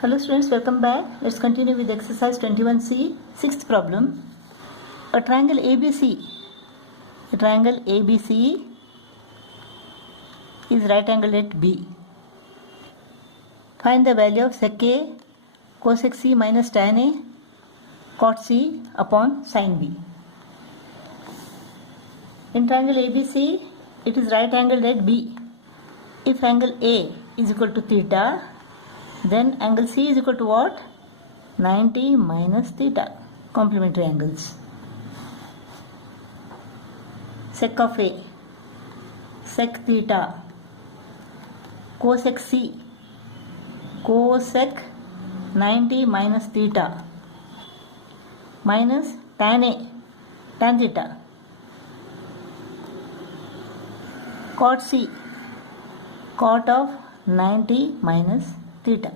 Hello students, welcome back. Let's continue with exercise 21C, sixth problem. A triangle ABC is right angled at B. Find the value of sec A cosec C minus tan A cot C upon sin B. In triangle ABC, it is right angled at B. If angle A is equal to theta, then angle C is equal to what? 90 minus theta, complementary angles. Sec of A, sec theta, cosec C, cosec 90 minus theta, minus tan A, tan theta, cot C, cot of 90 minus theta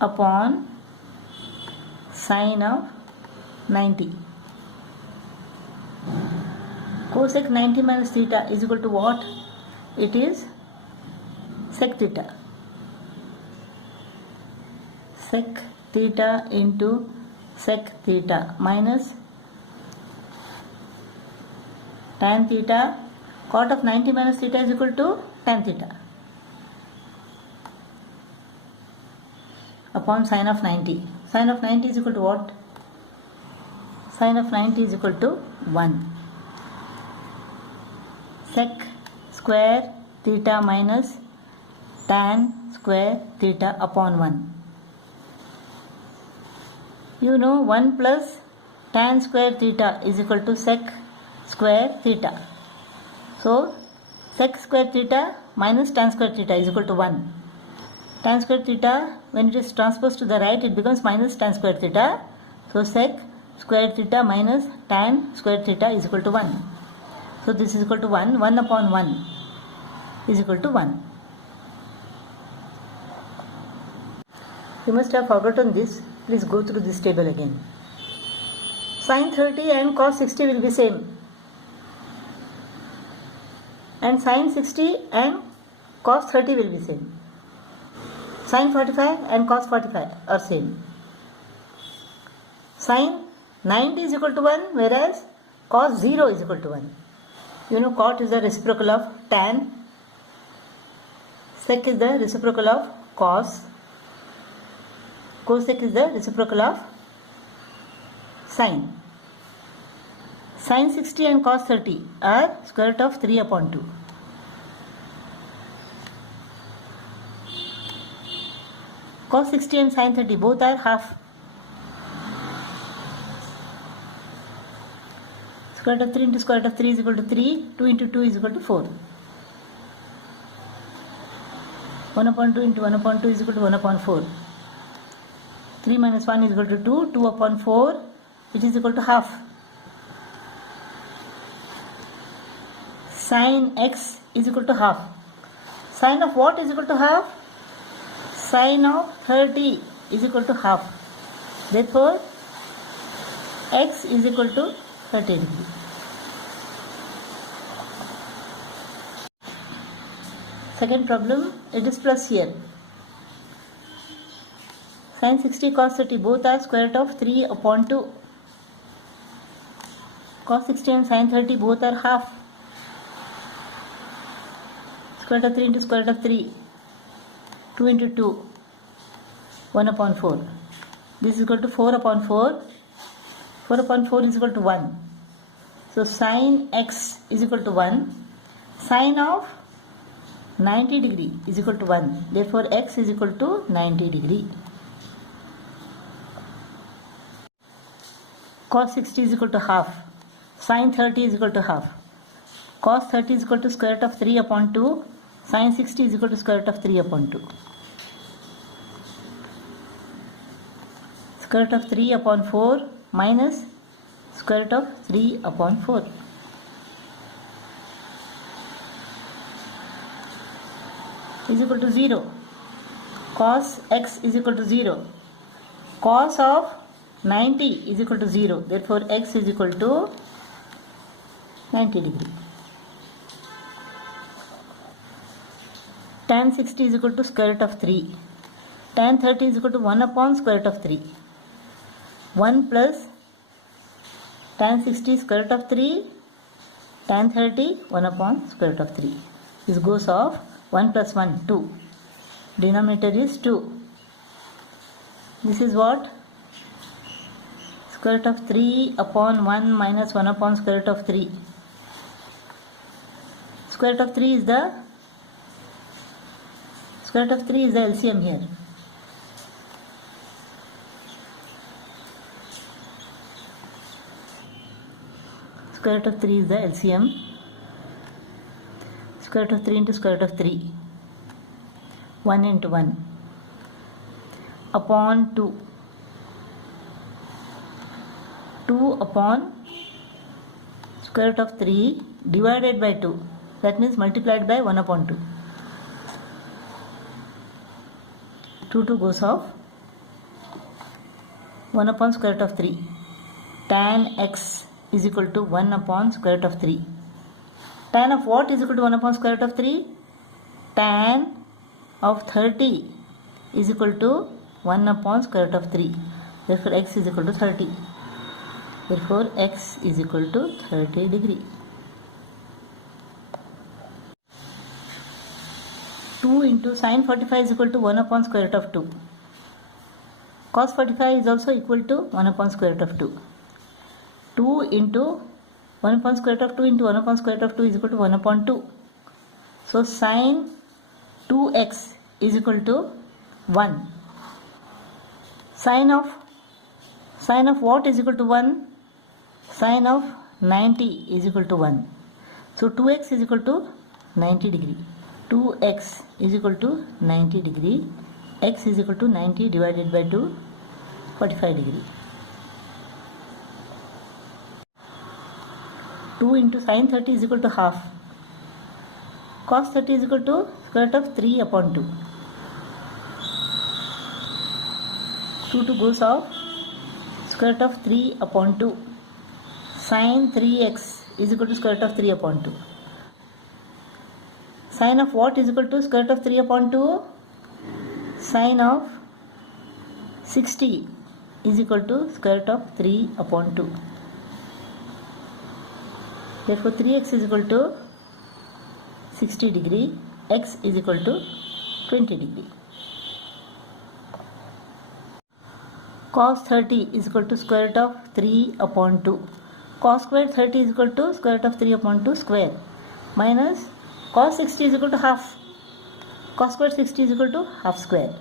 upon sin of 90. Cosec 90 minus theta is equal to what? It is sec theta. Sec theta into sec theta minus tan theta. Cot of 90 minus theta is equal to tan theta upon sin of 90. Sin of 90 is equal to what? Sin of 90 is equal to 1. Sec square theta minus tan square theta upon 1. You know 1 plus tan square theta is equal to sec square theta. So sec square theta minus tan square theta is equal to 1. Tan square theta, when it is transposed to the right, it becomes minus tan square theta. So sec square theta minus tan square theta is equal to 1. So this is equal to 1. 1 upon 1 is equal to 1. You must have forgotten this. Please go through this table again. Sin 30 and cos 60 will be same. And sin 60 and cos 30 will be same. Sin 45 and cos 45 are same. Sin 90 is equal to 1, whereas cos 0 is equal to 1. You know cot is the reciprocal of tan. Sec is the reciprocal of cos. Cosec is the reciprocal of sin. Sin 60 and cos 30 are square root of 3 upon 2. Cos 60 and sin 30 both are half. Square root of 3 into square root of 3 is equal to 3. 2 into 2 is equal to 4. 1 upon 2 into 1 upon 2 is equal to 1 upon 4. 3 minus 1 is equal to 2. 2 upon 4, which is equal to half. Sin x is equal to half. Sin of what is equal to half? Sin of 30 is equal to half. Therefore, x is equal to 30 degree. Second problem, it is plus here. Sin 60, cos 30 both are square root of 3 upon 2. Cos 60 and sin 30 both are half. Square root of 3 into square root of 3. 2 into 2. 1 upon 4. This is equal to 4 upon 4. 4 upon 4 is equal to 1. So sin x is equal to 1. Sin of 90 degree is equal to 1. Therefore x is equal to 90 degree. Cos 60 is equal to half. Sin 30 is equal to half. Cos 30 is equal to square root of 3 upon 2. Sin 60 is equal to square root of 3 upon 2. Square root of 3 upon 4 minus square root of 3 upon 4. Is equal to 0. Cos x is equal to 0. Cos of 90 is equal to 0. Therefore x is equal to 90 degree. tan 60 is equal to square root of 3. Tan 30 is equal to 1 upon square root of 3. 1 plus tan 60 square root of 3. Tan 30 1 upon square root of 3. This goes off. 1 plus 1 2. Denominator is 2. This is what? Square root of 3 upon 1 minus 1 upon square root of 3. Square root of 3 is the LCM here. Square root of 3 is the LCM. Square root of 3 into square root of 3. 1 into 1 upon 2. 2 upon square root of 3 divided by 2. That means multiplied by 1 upon 2. 2 goes off. 1 upon square root of 3. Tan x is equal to 1 upon square root of 3. Tan of what is equal to 1 upon square root of 3? Tan of 30 is equal to 1 upon square root of 3. Therefore x is equal to 30. Therefore x is equal to 30 degree. 2 into sin 45 is equal to 1 upon square root of 2. Cos 45 is also equal to 1 upon square root of 2. 2 into 1 upon square root of 2 into 1 upon square root of 2 is equal to 1 upon 2. So sin 2x is equal to 1. Sin of what is equal to 1? Sin of 90 is equal to 1. So 2x is equal to 90 degree. 2x is equal to 90 degree. X is equal to 90 divided by 2, 45 degree. 2 into sin 30 is equal to half. Cos 30 is equal to square root of 3 upon 2. 2 goes off. Square root of 3 upon 2. Sin 3x is equal to square root of 3 upon 2. Sin of what is equal to square root of 3 upon 2? Sin of 60 is equal to square root of 3 upon 2. Therefore 3x is equal to 60 degree. X is equal to 20 degree. Cos 30 is equal to square root of 3 upon 2. Cos square 30 is equal to square root of 3 upon 2 square minus cos 60 is equal to half. Cos square 60 is equal to half square.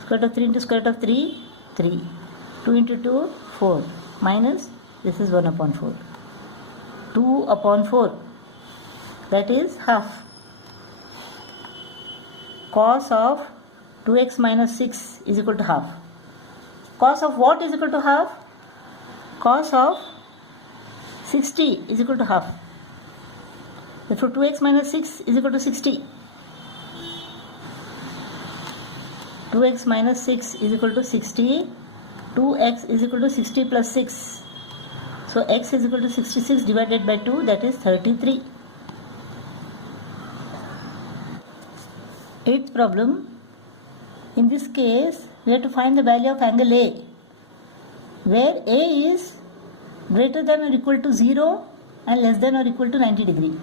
Square root of 3 into square root of 3, 3. 2 into 2, 4. Minus, this is 1 upon 4. 2 upon 4. That is half. Cos of 2x minus 6 is equal to half. Cos of what is equal to half? Cos of 60 is equal to half. Therefore 2x minus 6 is equal to 60. 2x minus 6 is equal to 60. 2x is equal to 60 plus 6. So x is equal to 66 divided by 2, that is 33. Eighth problem. In this case, we have to find the value of angle A, where A is greater than or equal to 0 and less than or equal to 90 degree.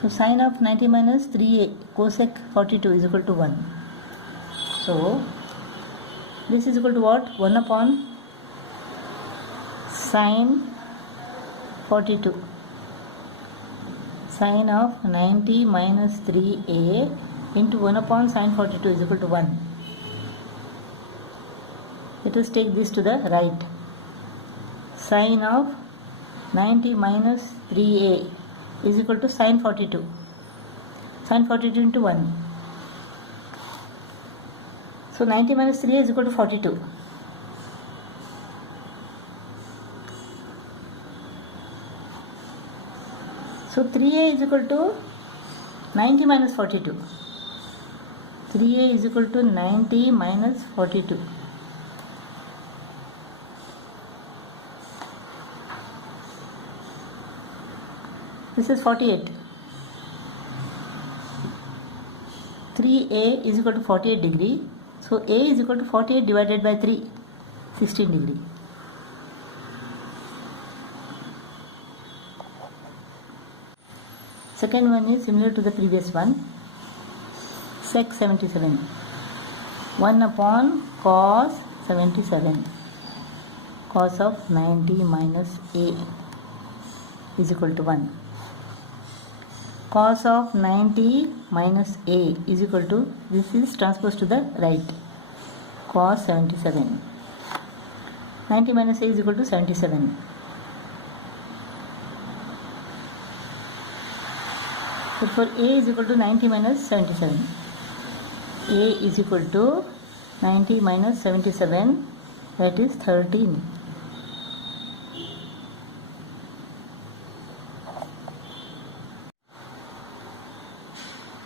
So sine of 90 minus 3A cosec 42 is equal to 1. So this is equal to what? 1 upon sine 42. Sine of 90 minus 3A into 1 upon sine 42 is equal to 1. Let us take this to the right. Sine of 90 minus 3A is equal to sine 42. Sine 42 into 1. So 90 minus 3A is equal to 42. So 3A is equal to 90 minus 42. 3A is equal to 90 minus 42. This is 48. 3a is equal to 48 degree. So a is equal to 48 divided by 3, 16 degree. Second one is similar to the previous one. Sec 77. 1 upon cos 77. Cos of 90 minus a is equal to 1. Cos of 90 minus a is equal to, this is transposed to the right, cos 77. 90 minus a is equal to 77. So for a is equal to 90 minus 77. A is equal to 90 minus 77, that is 13.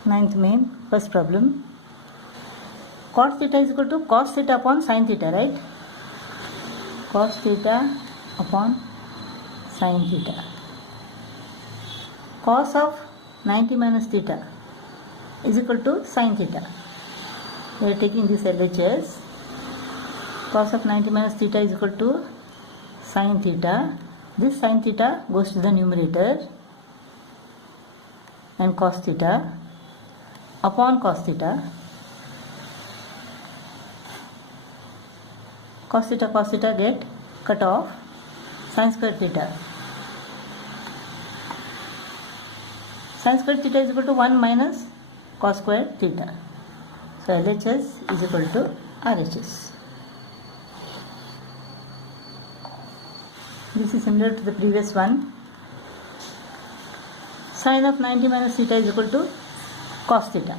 Ninth main, first problem. Cos theta is equal to cos theta upon sin theta, right? Cos theta upon sin theta. Cos of 90 minus theta is equal to sin theta. We are taking this LHS. Cos of 90 minus theta is equal to sin theta. This sin theta goes to the numerator, and cos theta upon cos theta. Cos theta get cut off. Sin square theta. Sin square theta is equal to 1 minus cos square theta. So LHS is equal to RHS. This is similar to the previous one. Sin of 90 minus theta is equal to cos theta.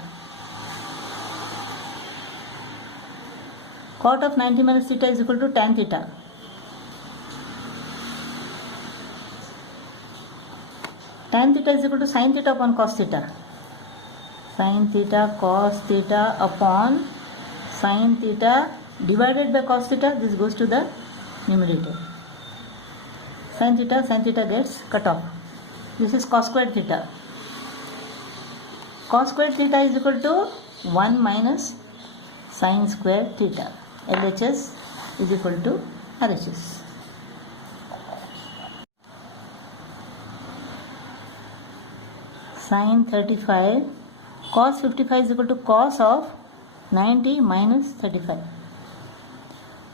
Cot of 90 minus theta is equal to tan theta. Tan theta is equal to sin theta upon cos theta. Sin theta cos theta upon sin theta divided by cos theta. This goes to the numerator. Sin theta gets cut off. This is cos square theta. Cos square theta is equal to 1 minus sin square theta. LHS is equal to RHS. Sin 35, cos 55 is equal to cos of 90 minus 35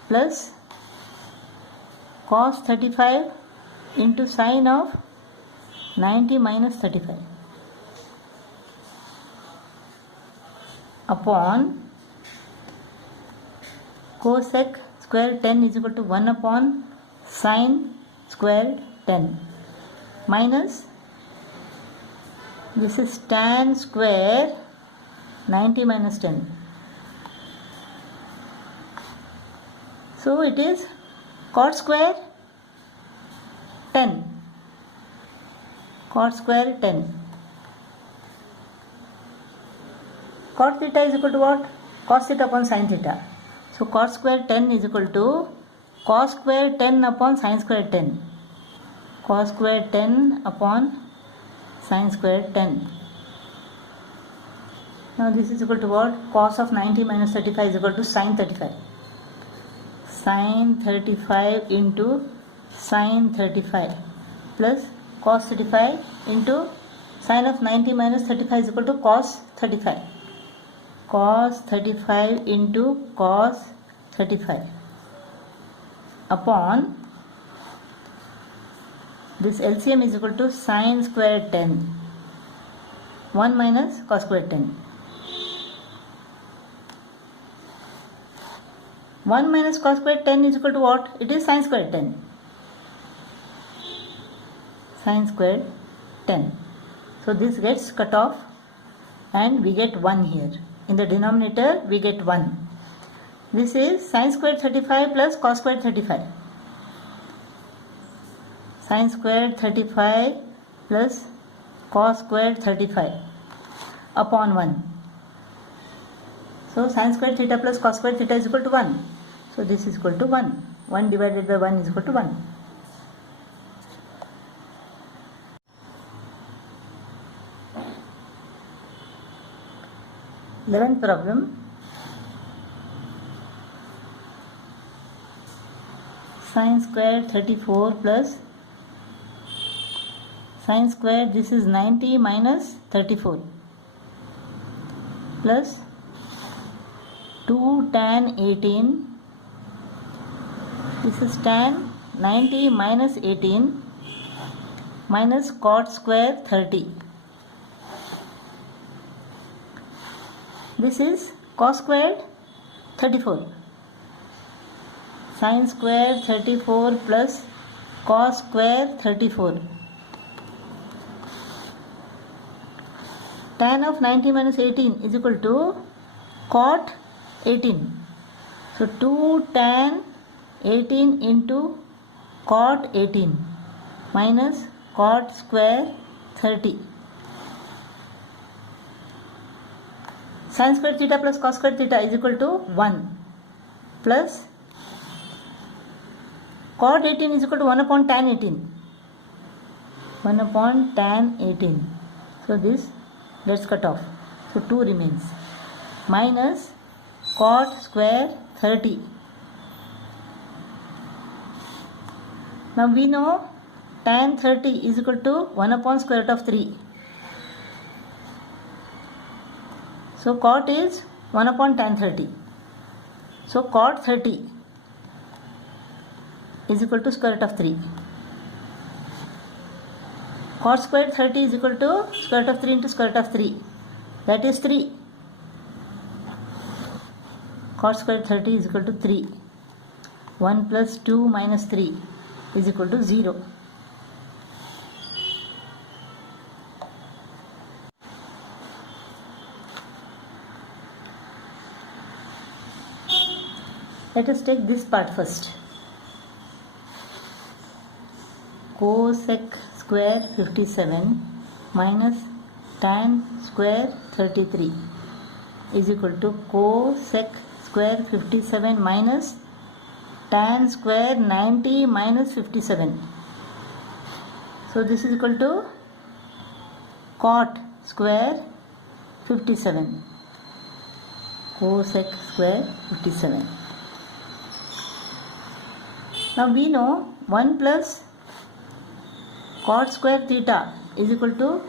plus cos 35 into sin of 90 minus 35 upon cosec square 10 is equal to 1 upon sin square 10 minus, this is tan square 90 minus 10. So it is cot square 10. Cot square 10. Cot theta is equal to what? Cos theta upon sin theta. So cot square 10 is equal to cos square 10 upon sin square 10. Cos square 10 upon sin square 10. Now this is equal to what? Cos of 90 minus 35 is equal to sin 35. Sin 35 into sin 35 plus cos 35 into sin of 90 minus 35 is equal to cos 35. Cos 35 into cos 35 upon, this LCM is equal to sin square 10. 1 minus cos square 10. 1 minus cos square 10 is equal to what? It is sin square 10. Sin square 10. So this gets cut off and we get 1 here. In the denominator we get 1. This is sin square 35 plus cos square 35. Sin square 35 plus cos square 35 upon 1. So sin square theta plus cos square theta is equal to 1. So this is equal to 1. 1 divided by 1 is equal to 1. 11th problem. Sine square 34 plus sine square, this is 90 minus 34, plus 2 tan 18, this is tan 90 minus 18 minus cot square 30. This is cos squared 34. Sin square 34 plus cos square 34. Tan of 90 minus 18 is equal to cot 18. So 2 tan 18 into cot 18 minus cot square 30. Sin square theta plus cos square theta is equal to 1 plus cot 18 is equal to 1 upon tan 18. 1 upon tan 18. So this gets cut off. So 2 remains. Minus cot square 30. Now we know tan 30 is equal to 1 upon square root of 3. So cot is 1 upon tan 30. So cot 30 is equal to square root of 3. Cot square 30 is equal to square root of 3 into square root of 3. That is 3. Cot square 30 is equal to 3. 1 plus 2 minus 3 is equal to 0. Let us take this part first. Cosec square 57 minus tan square 33 is equal to cosec square 57 minus tan square 90 minus 57. So this is equal to cot square 57. Cosec square 57. Now we know 1 plus cot square theta is equal to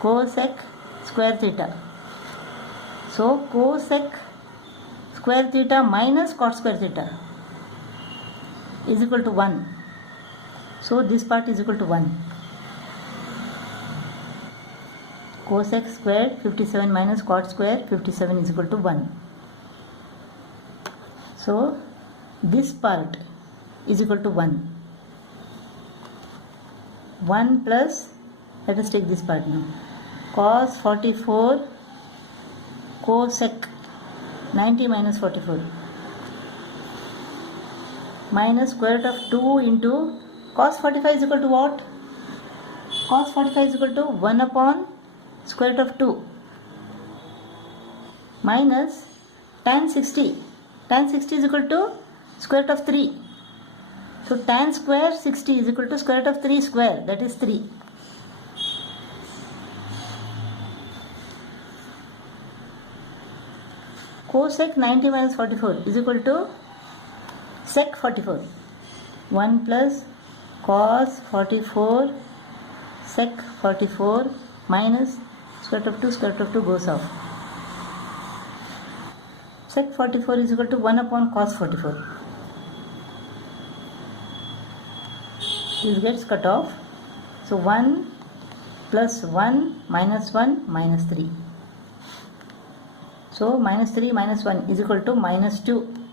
cosec square theta. So cosec square theta minus cot square theta is equal to 1. So this part is equal to 1. Cosec square 57 minus cot square 57 is equal to 1. So this part is equal to 1. 1 plus, let us take this part now, cos 44 cosec 90 minus 44 minus square root of 2 into cos 45 is equal to what? Cos 45 is equal to 1 upon square root of 2 minus tan 60. Tan 60 is equal to square root of 3. So tan square 60 is equal to square root of 3 square, that is 3. Cosec 90 minus 44 is equal to sec 44. 1 plus cos 44 sec 44 minus square root of 2 goes off. Sec 44 is equal to 1 upon cos 44. This gets cut off. So 1 plus 1 minus 1 minus 3. So minus 3 minus 1 is equal to minus 2.